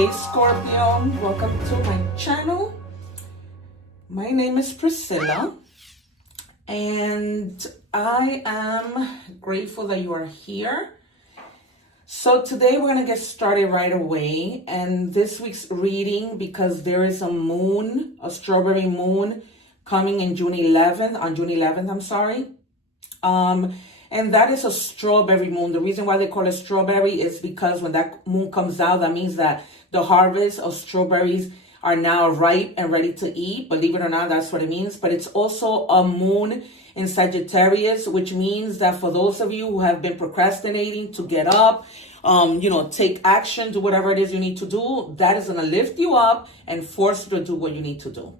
Hey Scorpio, welcome to my channel. My name is Priscilla and I am grateful that you are here. So today we're going to get started right away, and this week's reading, because there is a moon, a strawberry moon coming in June 11th, and that is a strawberry moon. The reason why they call it strawberry is because when that moon comes out, that means that the harvest of strawberries are now ripe and ready to eat. Believe it or not, that's what it means. But it's also a moon in Sagittarius, which means that for those of you who have been procrastinating to get up, take action, do whatever it is you need to do, that is going to lift you up and force you to do what you need to do.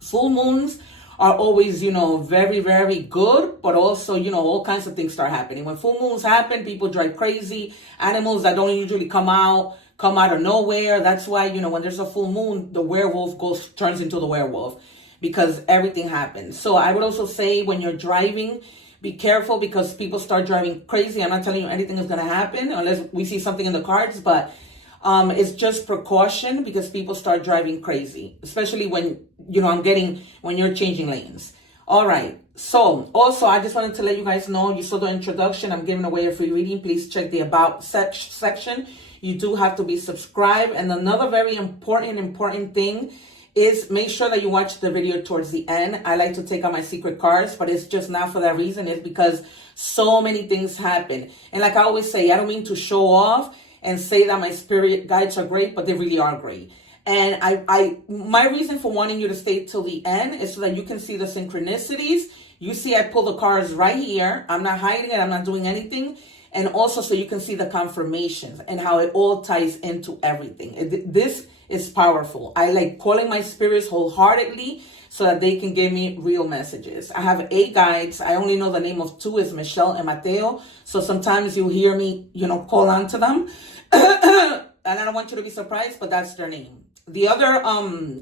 Full moons are always, very, very good, but also, all kinds of things start happening. When full moons happen, people drive crazy. Animals that don't usually come out of nowhere. That's why, when there's a full moon, the werewolf turns into the werewolf, because everything happens. So I would also say when you're driving, be careful, because people start driving crazy. I'm not telling you anything is going to happen unless we see something in the cards, but it's just precaution, because people start driving crazy, especially when, when you're changing lanes. All right. So also, I just wanted to let you guys know, you saw the introduction. I'm giving away a free reading. Please check the about section. You do have to be subscribed. And another very important thing is make sure that you watch the video towards the end. I like to take out my secret cards, but it's just not for that reason. It's because so many things happen. And like I always say, I don't mean to show off and say that my spirit guides are great, but they really are great. And my reason for wanting you to stay till the end is so that you can see the synchronicities. You see, I pull the cards right here. I'm not hiding it. I'm not doing anything. And also so you can see the confirmations and how it all ties into everything. This is powerful. I like calling my spirits wholeheartedly so that they can give me real messages. I have 8 guides. I only know the name of 2 is Michelle and Mateo. So sometimes you hear me, call on to them. And I don't want you to be surprised, but that's their name. The other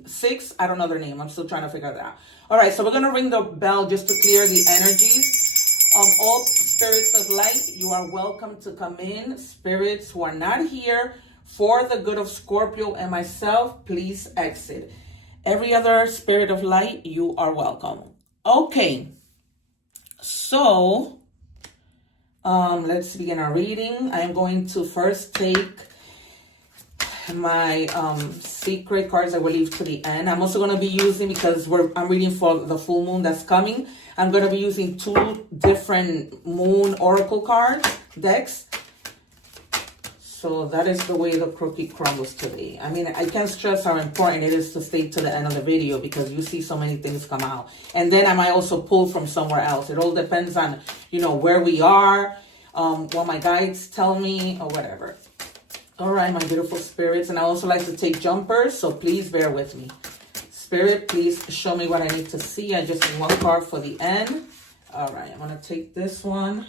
6, I don't know their name. I'm still trying to figure that out. All right, so we're going to ring the bell just to clear the energies. All spirits of light, you are welcome to come in. Spirits who are not here for the good of Scorpio and myself, please exit. Every other spirit of light, you are welcome. Okay, so let's begin our reading. I am going to first take my secret cards I will leave to the end. I'm also going to be using, because I'm reading for the full moon that's coming, I'm going to be using 2 different moon oracle decks. So that is the way the cookie crumbles today. I mean, I can't stress how important it is to stay to the end of the video, because you see so many things come out. And then I might also pull from somewhere else. It all depends on, where we are, what my guides tell me, or whatever. All right, my beautiful spirits. And I also like to take jumpers, so please bear with me. Spirit, please show me what I need to see. I just need 1 card for the end. All right, I'm going to take this one,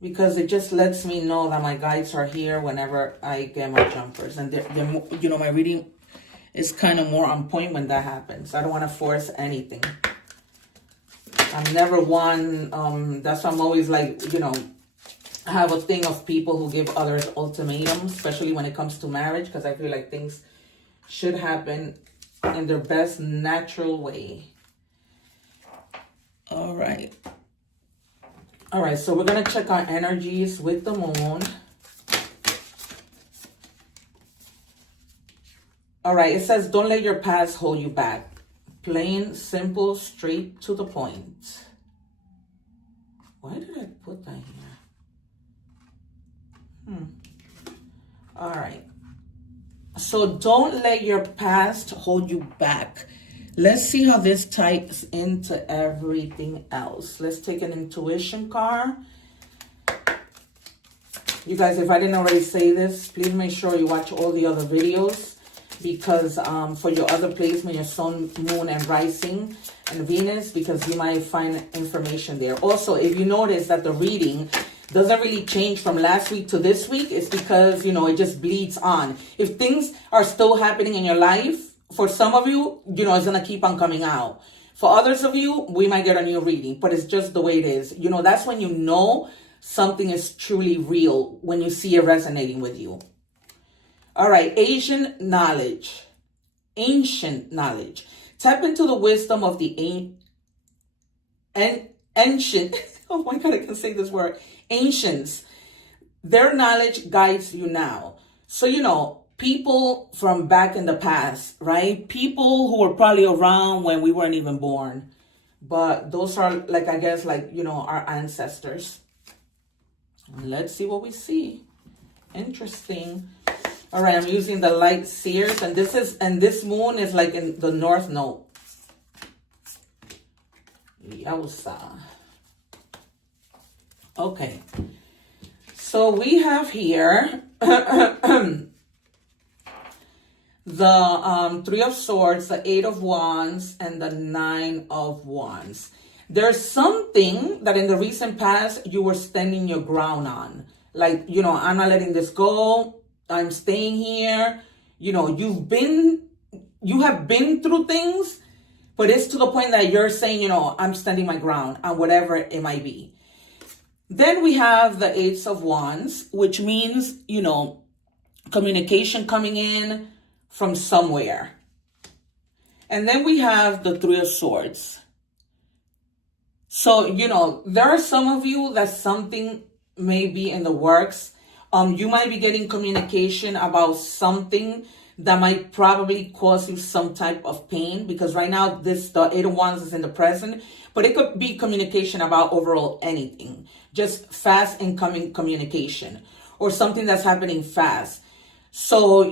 because it just lets me know that my guides are here whenever I get my jumpers. And my reading is kind of more on point when that happens. I don't want to force anything. I'm never one, that's why I'm always like, I have a thing of people who give others ultimatums, especially when it comes to marriage, because I feel like things should happen in their best natural way. All right. All right, so we're going to check our energies with the moon. All right, it says, don't let your past hold you back. Plain, simple, straight to the point. Why did I put that here? All right. So don't let your past hold you back. Let's see how this ties into everything else. Let's take an intuition card. You guys, if I didn't already say this, please make sure you watch all the other videos, because for your other placement, your sun, moon, and rising, and Venus, because you might find information there. Also, if you notice that the reading doesn't really change from last week to this week, it's because, it just bleeds on. If things are still happening in your life, for some of you, it's going to keep on coming out. For others of you, we might get a new reading, but it's just the way it is. That's when something is truly real, when you see it resonating with you. All right, ancient knowledge. Ancient knowledge. Tap into the wisdom of the ancient. Oh my God, I can say this word. Ancients. Their knowledge guides you now. So, people from back in the past, right? People who were probably around when we weren't even born. But those are I guess our ancestors. Let's see what we see. Interesting. All right, I'm using the light seers, and this moon is in the north node. Yowza. Okay. So we have here the Three of Swords, the Eight of Wands, and the Nine of Wands. There's something that in the recent past you were standing your ground on. I'm not letting this go. I'm staying here. You have been through things, but it's to the point that you're saying, I'm standing my ground on whatever it might be. Then we have the Eight of Wands, which means, communication coming in from somewhere. And then we have the Three of Swords. So, there are some of you that something may be in the works. You might be getting communication about something that might probably cause you some type of pain, because right now the Eight of Wands is in the present, but it could be communication about overall anything, just fast incoming communication or something that's happening fast. So,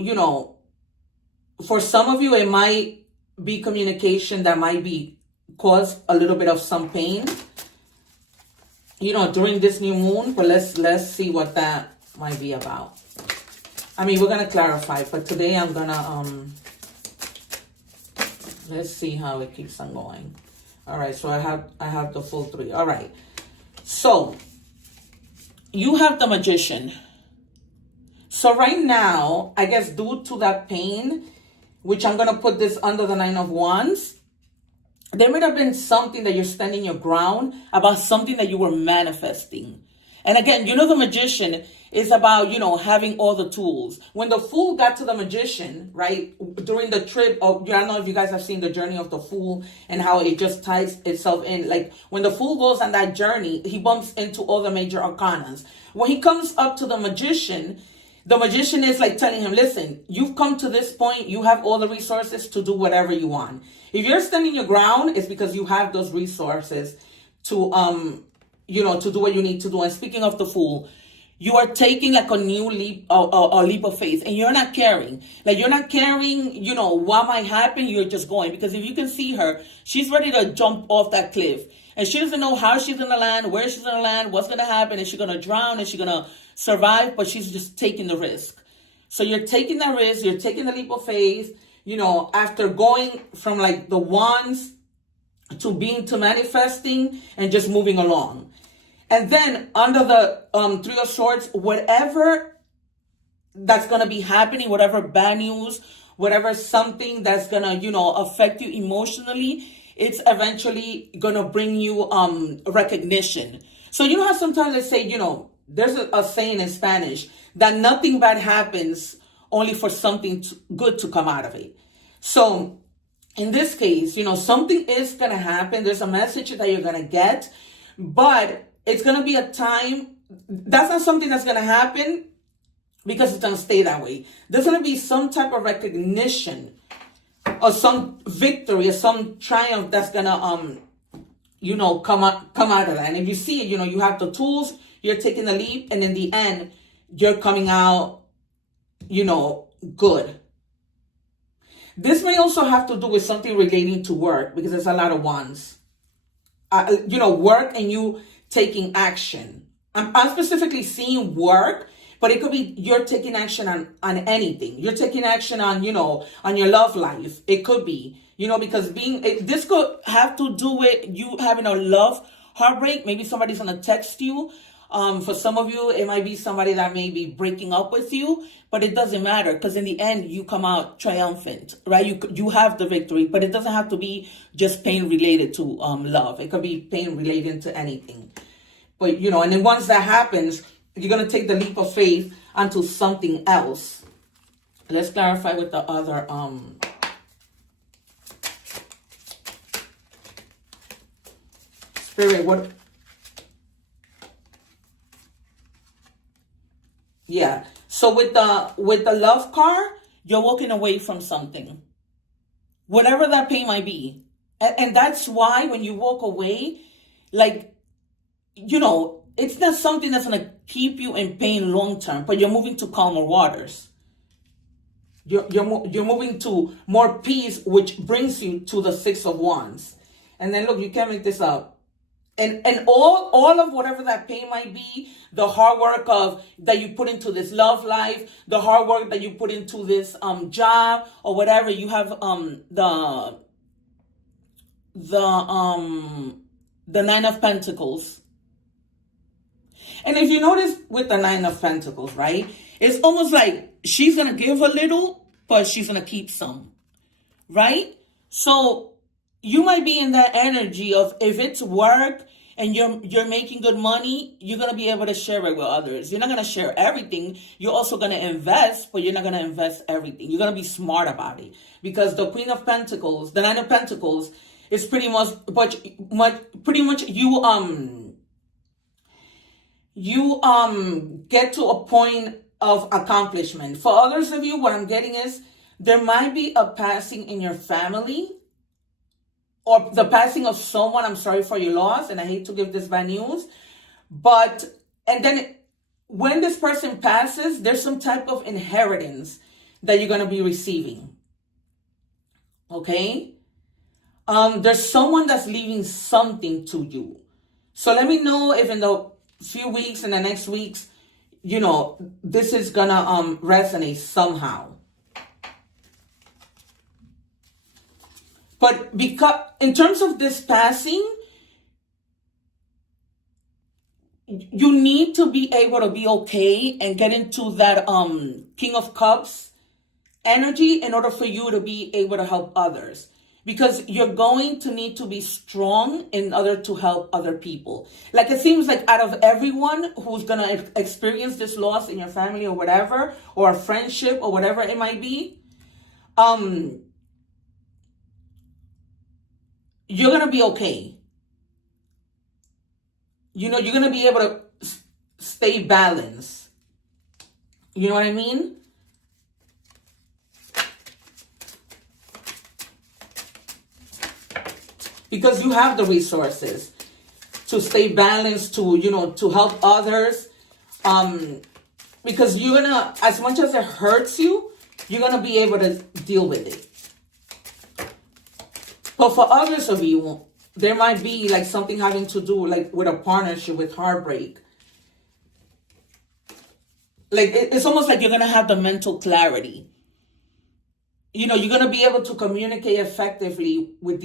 for some of you, it might be communication that might be cause a little bit of some pain, during this new moon, but let's see what that might be about. We're gonna clarify, but today I'm gonna let's see how it keeps on going. All right, so I have the full three. All right, so you have the Magician. So right now, I guess due to that pain, which I'm gonna put this under the Nine of Wands, there might have been something that you're standing your ground about, something that you were manifesting. And again, the Magician is about, having all the tools. When the Fool got to the Magician, right, during the trip of, I don't know if you guys have seen the journey of the Fool and how it just ties itself in. When the Fool goes on that journey, he bumps into all the major arcanas. When he comes up to the Magician is telling him, listen, you've come to this point. You have all the resources to do whatever you want. If you're standing your ground, it's because you have those resources to, to do what you need to do. And speaking of the Fool, you are taking a new leap, a leap of faith, and you're not caring. You're not caring, what might happen. You're just going, because if you can see her, she's ready to jump off that cliff, and she doesn't know how she's going to land, where she's going to land, what's going to happen. Is she going to drown? Is she going to survive? But she's just taking the risk. So you're taking that risk. You're taking the leap of faith, after going from the wands to manifesting and just moving along. And then under the Three of Swords, whatever that's going to be happening, whatever bad news, whatever something that's going to, affect you emotionally, it's eventually going to bring you recognition. So how sometimes they say, there's a saying in Spanish that nothing bad happens only for something good to come out of it. So in this case, something is going to happen. There's a message that you're going to get, but it's going to be a time. That's not something that's going to happen because it's going to stay that way. There's going to be some type of recognition or some victory or some triumph that's going to, come out of that. And if you see it, you have the tools, you're taking the leap, and in the end, you're coming out, good. This may also have to do with something relating to work, because there's a lot of wands. Work and you taking action. I'm specifically seeing work, but it could be you're taking action on anything. You're taking action on, on your love life. It could be, because this could have to do with you having a love heartbreak. Maybe somebody's going to text you. For some of you, it might be somebody that may be breaking up with you, but it doesn't matter, because in the end, you come out triumphant, right? You have the victory, but it doesn't have to be just pain related to love. It could be pain related to anything. But, and then once that happens, you're going to take the leap of faith onto something else. Let's clarify with the other spirit. What? Yeah. So with the love card, you're walking away from something, whatever that pain might be, and that's why when you walk away, like, you know, it's not something that's gonna keep you in pain long term, but you're moving to calmer waters. You're moving to more peace, which brings you to the Six of Wands. And then look, you can't make this up. And all of whatever that pain might be, the hard work that you put into this love life, the hard work that you put into this job or whatever, you have the Nine of Pentacles. And if you notice with the Nine of Pentacles, right, it's almost like she's going to give a little, but she's going to keep some, right? So you might be in that energy of, if it's work and you're making good money, you're going to be able to share it with others. You're not going to share everything. You're also going to invest, but you're not going to invest everything. You're going to be smart about it, because the Queen of Pentacles, the Nine of Pentacles, is pretty much you get to a point of accomplishment. For others of you, what I'm getting is there might be a passing in your family, or the passing of someone. I'm sorry for your loss, and I hate to give this bad news, and then when this person passes, there's some type of inheritance that you're going to be receiving. Okay? There's someone that's leaving something to you. So let me know if in the few weeks, in the next weeks, you know, this is going to resonate somehow. But because in terms of this passing, you need to be able to be okay and get into that King of Cups energy in order for you to be able to help others. Because you're going to need to be strong in order to help other people. Like, it seems like out of everyone who's going to experience this loss in your family or whatever, or a friendship or whatever it might be, you're going to be okay. You know, you're going to be able to stay balanced. You know what I mean? Because you have the resources to stay balanced, to, you know, to help others. Because you're going to, as much as it hurts you, you're going to be able to deal with it. But for others of you, there might be like something having to do like with a partnership, with heartbreak. Like, it's almost like you're going to have the mental clarity. You know, you're going to be able to communicate effectively with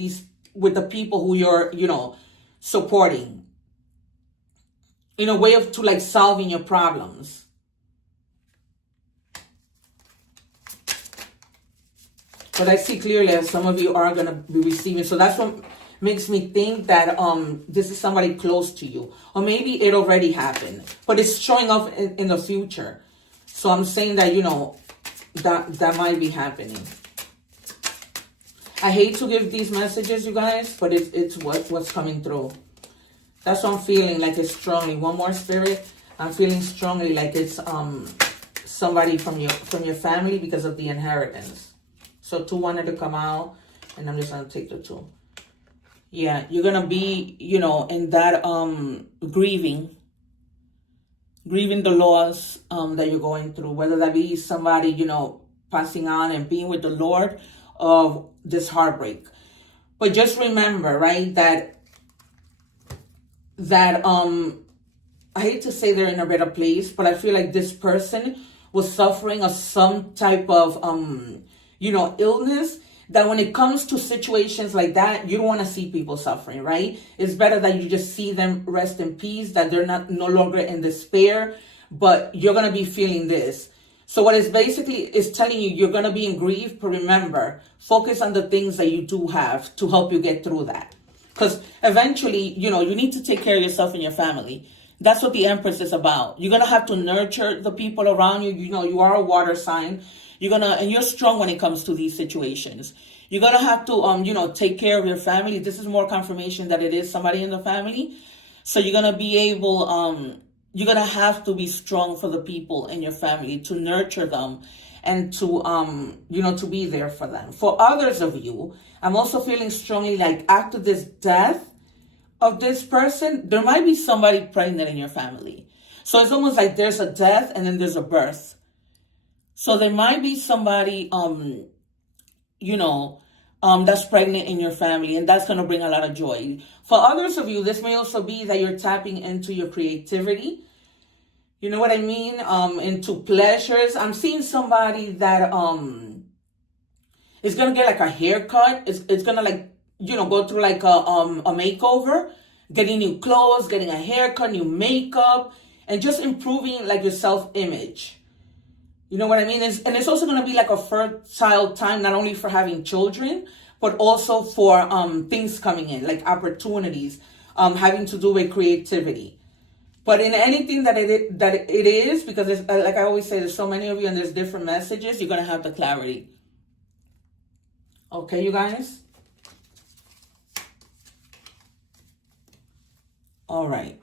the people who you're, you know, supporting. In a way of to like solving your problems. But I see clearly that some of you are going to be receiving. So that's what makes me think that this is somebody close to you. Or maybe it already happened. But it's showing up in the future. So I'm saying that, you know, that might be happening. I hate to give these messages, you guys, but it's what's coming through. That's what I'm feeling, like it's strongly. One more, Spirit. I'm feeling strongly like it's somebody from your family because of the inheritance. So 2 wanted to come out, and I'm just going to take the 2. Yeah, you're going to be, you know, in that grieving the loss that you're going through. Whether that be somebody, you know, passing on and being with the Lord, of this heartbreak. But just remember, right, that I hate to say they're in a better place, but I feel like this person was suffering of some type of you know, illness, that when it comes to situations like that, you don't want to see people suffering, right? It's better that you just see them rest in peace, that they're no longer in despair, but you're going to be feeling this. So what it's basically is telling you, you're going to be in grief, but remember, focus on the things that you do have to help you get through that. Because eventually, you know, you need to take care of yourself and your family. That's what the Empress is about. You're going to have to nurture the people around you. You know, you are a water sign. and you're strong when it comes to these situations. You're gonna have to, take care of your family. This is more confirmation that it is somebody in the family. So you're gonna be able, you're gonna have to be strong for the people in your family, to nurture them and to, to be there for them. For others of you, I'm also feeling strongly like after this death of this person, there might be somebody pregnant in your family. So it's almost like there's a death and then there's a birth. So there might be somebody, that's pregnant in your family, and that's going to bring a lot of joy. For others of you, this may also be that you're tapping into your creativity. You know what I mean? Into pleasures. I'm seeing somebody that is going to get like a haircut. It's going to go through like a makeover, getting new clothes, getting a haircut, new makeup, and just improving like your self-image. You know what I mean? And it's also going to be like a fertile time, not only for having children, but also for things coming in, like opportunities having to do with creativity. But in anything that it is, because it's, like I always say, there's so many of you and there's different messages, you're going to have the clarity. Okay, you guys? All right.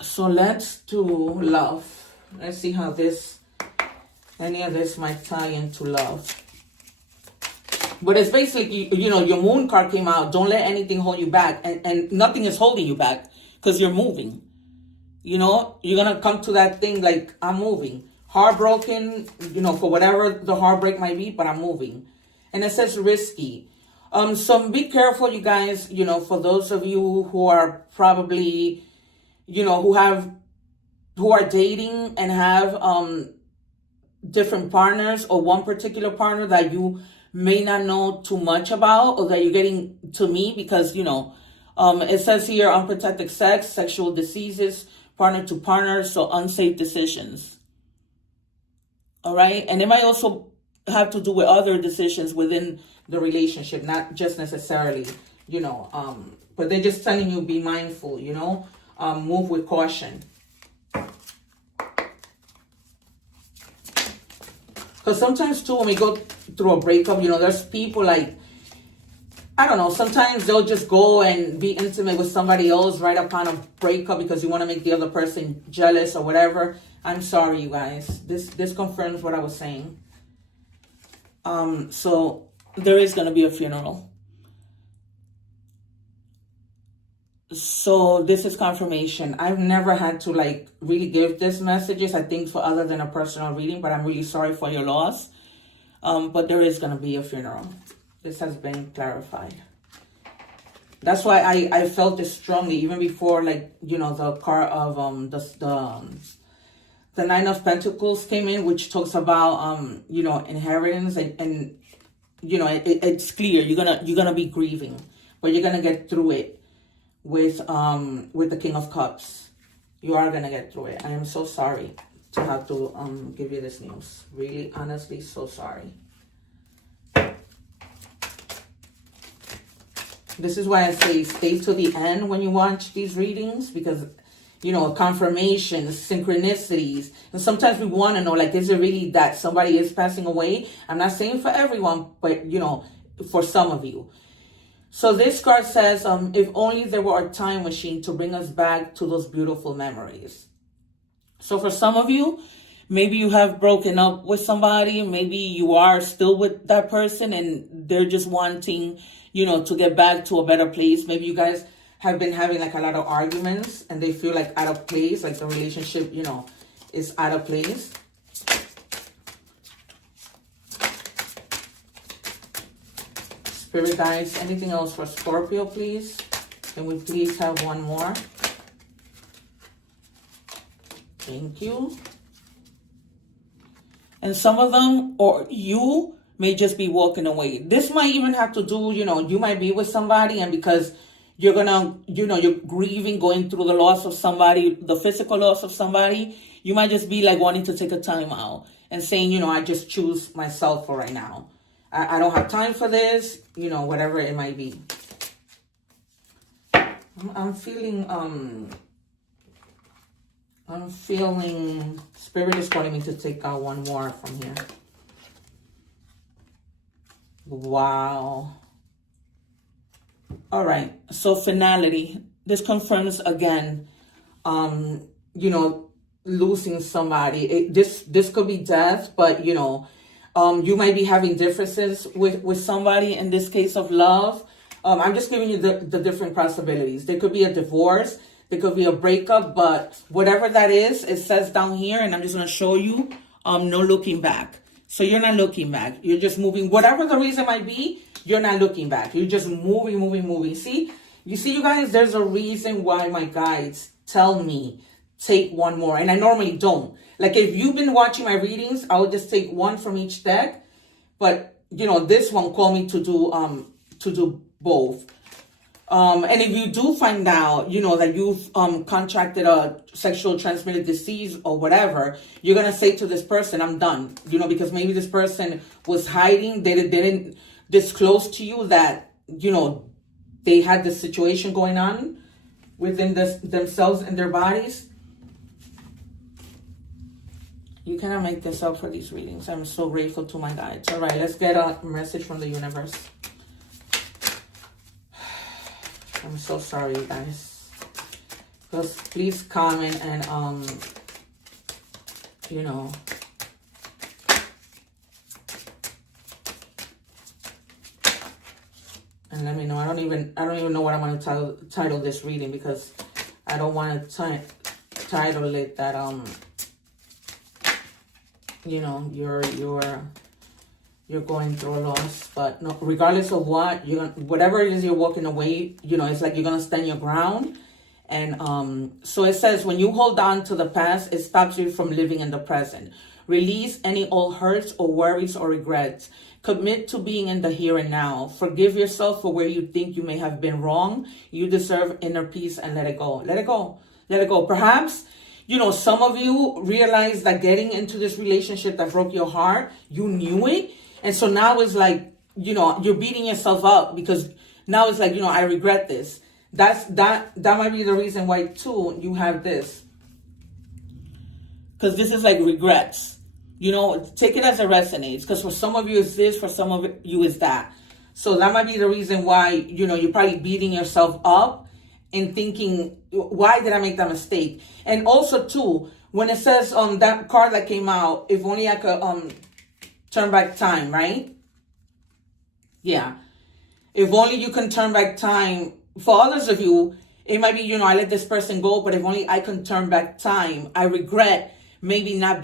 So let's do love. Let's see how any of this might tie into love. But it's basically, your moon card came out. Don't let anything hold you back. And nothing is holding you back because you're moving. You're going to come to that thing like, I'm moving. Heartbroken, for whatever the heartbreak might be, but I'm moving. And it says risky. So be careful, you guys, for those of you who are probably, who are dating and have different partners, or one particular partner that you may not know too much about, or that you're getting to meet because, it says here unprotected sex, sexual diseases, partner to partner, so unsafe decisions. All right. And it might also have to do with other decisions within the relationship, not just necessarily, but they're just telling you be mindful, move with caution. Because sometimes too, when we go through a breakup, there's people like, I don't know, sometimes they'll just go and be intimate with somebody else right upon a breakup because you want to make the other person jealous or whatever. I'm sorry, you guys. This confirms what I was saying. So there is going to be a funeral. So this is confirmation. I've never had to really give this messages, I think, for other than a personal reading, but I'm really sorry for your loss. But there is going to be a funeral. This has been clarified. That's why I felt this strongly, even before, the card of the Nine of Pentacles came in, which talks about, inheritance and it's clear you're gonna be grieving, but you're gonna get through it with the King of Cups. You are gonna get through it. I am so sorry to have to give you this news. Really, honestly, so sorry. This is why I say stay to the end when you watch these readings, because confirmations, synchronicities, and sometimes we want to know, is it really that somebody is passing away? I'm not saying for everyone, but for some of you. So this card says, if only there were a time machine to bring us back to those beautiful memories. So for some of you, maybe you have broken up with somebody, maybe you are still with that person and they're just wanting, to get back to a better place. Maybe you guys have been having a lot of arguments and they feel out of place, the relationship, is out of place. Spirit guides, anything else for Scorpio, please? Can we please have one more? Thank you. And some of them, or you, may just be walking away. This might even have to do, you might be with somebody and because you're gonna, you're grieving, going through the loss of somebody, the physical loss of somebody, you might just be wanting to take a time out and saying, I just choose myself for right now. I don't have time for this, whatever it might be. I'm feeling, Spirit is calling me to take out one more from here. Wow. All right. So finality. This confirms again, losing somebody. This could be death, but you might be having differences with somebody in this case of love. I'm just giving you the different possibilities. There could be a divorce. There could be a breakup, but whatever that is, it says down here, and I'm just going to show you, no looking back. So you're not looking back. You're just moving. Whatever the reason might be, you're not looking back. You're just moving. See, you guys, there's a reason why my guides tell me take one more. And I normally don't. Like if you've been watching my readings, I would just take one from each deck. But, this one called me to do both. And if you do find out, that you've contracted a sexual transmitted disease or whatever, you're going to say to this person, I'm done. Because maybe this person was hiding. They didn't disclose to you that, they had this situation going on within themselves and their bodies. You cannot make this up for these readings. I'm so grateful to my guides. All right, let's get a message from the universe. I'm so sorry, you guys. Just please comment and and let me know. I don't even know what I'm going to title this reading, because I don't want to title it that you're going through a loss. But no, regardless of what, whatever it is you're walking away, it's like you're going to stand your ground. And so it says, when you hold on to the past, it stops you from living in the present. Release any old hurts or worries or regrets. Commit to being in the here and now. Forgive yourself for where you think you may have been wrong. You deserve inner peace, and let it go. Let it go. Let it go. Perhaps, some of you realize that getting into this relationship that broke your heart, you knew it. And so now it's like, you're beating yourself up, because now it's like, I regret this. That might be the reason why too you have this. Because this is like regrets. Take it as it resonates. Because for some of you it's this, for some of you is that. So that might be the reason why, you're probably beating yourself up and thinking, why did I make that mistake? And also too, when it says that card that came out, if only I could turn back time, right? Yeah. If only you can turn back time. For others of you, it might be, I let this person go, but if only I can turn back time. I regret maybe not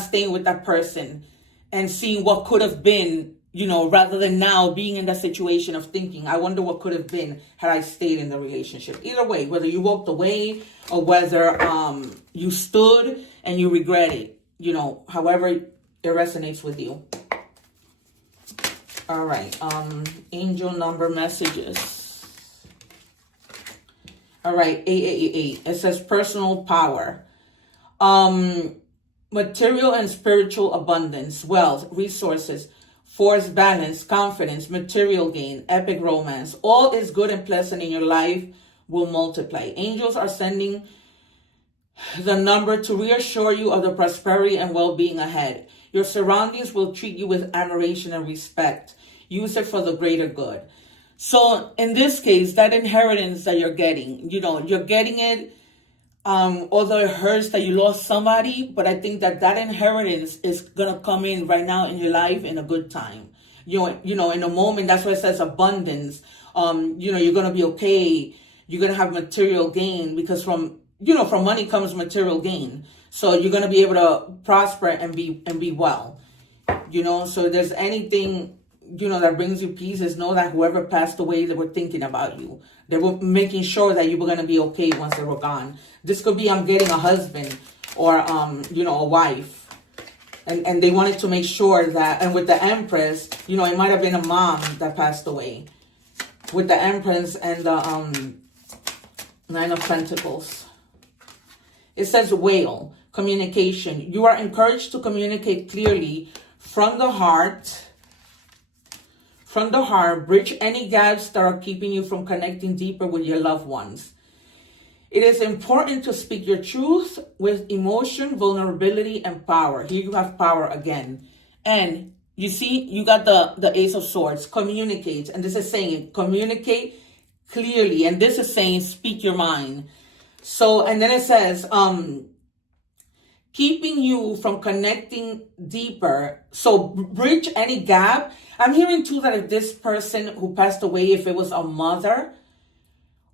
staying with that person and seeing what could have been, rather than now being in that situation of thinking, I wonder what could have been had I stayed in the relationship. Either way, whether you walked away or whether you stood and you regret it, however it resonates with you. All right, angel number messages. All right, 888. It says personal power. Material and spiritual abundance, wealth, resources, force, balance, confidence, material gain, epic romance. All is good and pleasant in your life will multiply. Angels are sending the number to reassure you of the prosperity and well-being ahead. Your surroundings will treat you with admiration and respect. Use it for the greater good. So in this case, that inheritance that you're getting, you're getting it, although it hurts that you lost somebody, but I think that inheritance is going to come in right now in your life in a good time. In a moment, that's why it says abundance. You're going to be okay. You're going to have material gain, because from money comes material gain. So you're going to be able to prosper and be well. So if there's anything that brings you peace, is know that whoever passed away, they were thinking about you. They were making sure that you were going to be okay once they were gone. This could be, I'm getting a husband or, a wife. And they wanted to make sure that, and with the Empress, it might have been a mom that passed away. With the Empress and the Nine of Pentacles. It says whale, communication. You are encouraged to communicate clearly from the heart. From the heart, bridge any gaps that are keeping you from connecting deeper with your loved ones. It is important to speak your truth with emotion, vulnerability, and power. Here you have power again. And You see, you got the Ace of Swords, communicate. And this is saying communicate clearly. And this is saying speak your mind. So, and then it says, keeping you from connecting deeper. So bridge any gap. I'm hearing too that if this person who passed away, if it was a mother,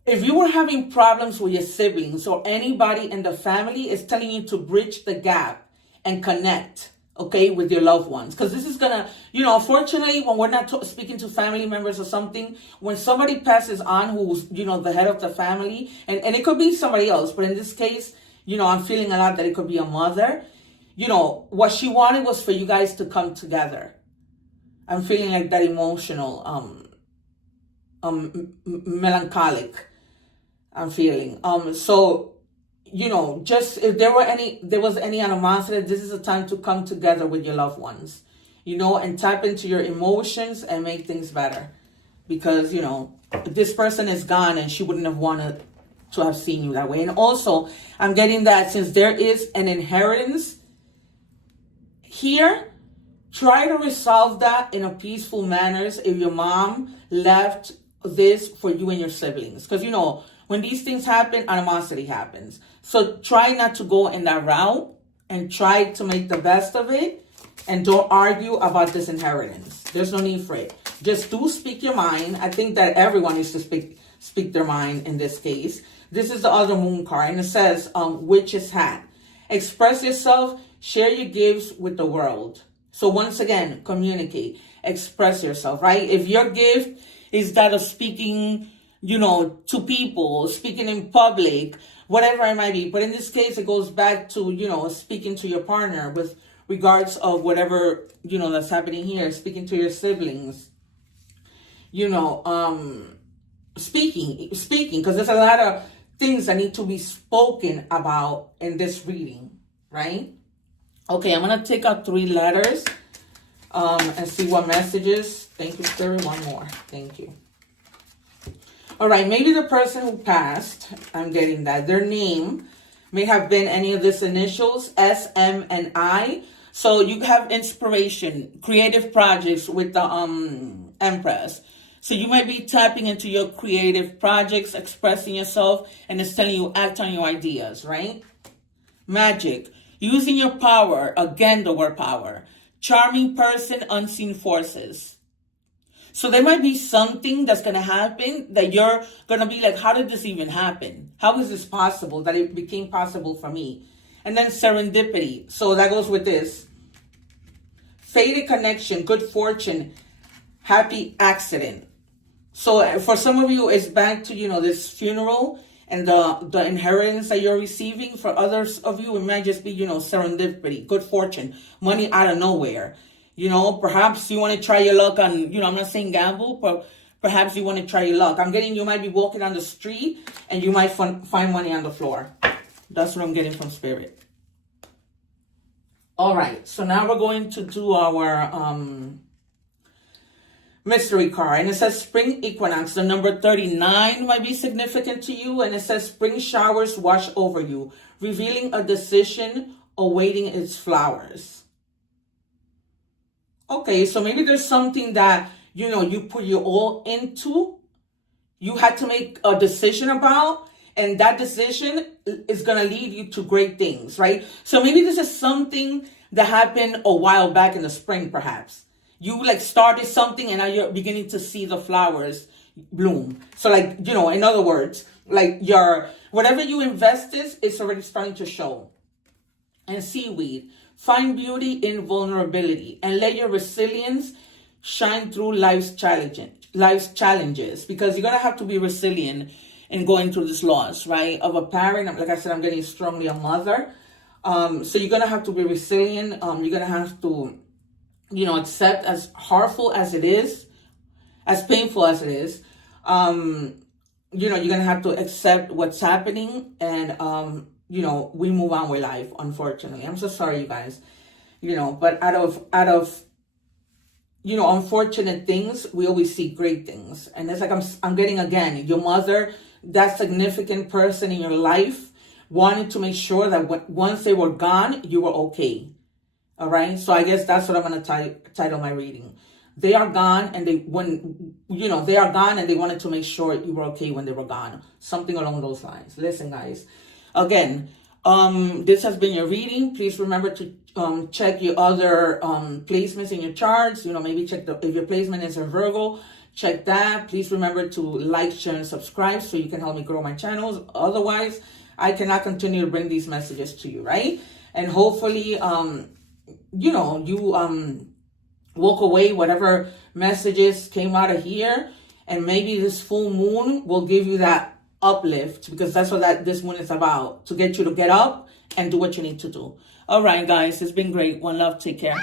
if you were having problems with your siblings or anybody in the family, is telling you to bridge the gap and connect, okay, with your loved ones. Because this is going to, unfortunately, when we're not speaking to family members or something, when somebody passes on who's, the head of the family, and it could be somebody else, but in this case, I'm feeling a lot that it could be a mother. What she wanted was for you guys to come together. I'm feeling like that emotional, melancholic. I'm feeling. So, just if there was any animosity, this is a time to come together with your loved ones, and tap into your emotions and make things better. Because, this person is gone and she wouldn't have wanted to have seen you that way. And also, I'm getting that since there is an inheritance here, try to resolve that in a peaceful manner if your mom left this for you and your siblings. Because, when these things happen, animosity happens. So try not to go in that route and try to make the best of it. And don't argue about this inheritance. There's no need for it. Just do speak your mind. I think that everyone needs to speak their mind in this case. This is the other moon card, and it says, witch's hat. Express yourself, share your gifts with the world. So once again, communicate, express yourself, right? If your gift is that of speaking, to people, speaking in public, whatever it might be. But in this case, it goes back to, speaking to your partner with regards of whatever, that's happening here, speaking to your siblings, speaking, because there's a lot of things that need to be spoken about in this reading, right? Okay, I'm going to take out 3 letters and see what messages. Thank you, Spirit. One more. Thank you. All right, maybe the person who passed, I'm getting that, their name may have been any of these initials, S, M, and I. So you have inspiration, creative projects with the Empress. So you might be tapping into your creative projects, expressing yourself, and it's telling you act on your ideas, right? Magic, using your power, again the word power. Charming person, unseen forces. So there might be something that's going to happen that you're going to be like, how did this even happen? How is this possible that it became possible for me? And then serendipity. So that goes with this. Fated connection, good fortune, happy accident. So for some of you, it's back to, this funeral and the inheritance that you're receiving. For others of you, it might just be, serendipity, good fortune, money out of nowhere. Perhaps you want to try your luck on, I'm not saying gamble, but perhaps you want to try your luck. I'm getting, you might be walking on the street and you might find money on the floor. That's what I'm getting from Spirit. All right. So now we're going to do our mystery card. And it says spring equinox. The number 39 might be significant to you. And it says spring showers wash over you, revealing a decision awaiting its flowers. Okay, so maybe there's something that, you put your all into, you had to make a decision about, and that decision is going to lead you to great things, right? So maybe this is something that happened a while back in the spring, perhaps. You started something and now you're beginning to see the flowers bloom. So in other words, whatever you invested, it's already starting to show. And seaweed. Find beauty in vulnerability and let your resilience shine through life's challenges, because you're going to have to be resilient in going through this loss, right? Of a parent. Like I said, I'm getting strongly a mother. So you're going to have to be resilient. You're going to have to, accept, as hurtful as it is, as painful as it is. You're going to have to accept what's happening and, we move on with life, unfortunately. I'm so sorry, you guys. But out of unfortunate things, we always see great things. And it's like I'm getting again, your mother, that significant person in your life, wanted to make sure that once they were gone, you were okay. All right. So I guess that's what I'm going to title my reading. They are gone, and they are gone, and they wanted to make sure you were okay when they were gone. Something along those lines. Listen, guys. Again, this has been your reading. Please remember to check your other placements in your charts. Maybe check if your placement is a Virgo. Check that. Please remember to like, share, and subscribe so you can help me grow my channels. Otherwise, I cannot continue to bring these messages to you, right? And hopefully, you walk away, whatever messages came out of here, and maybe this full moon will give you that uplift, because that's what this moon is about, to get you to get up and do what you need to do. All right, guys, it's been great. One love. Take care.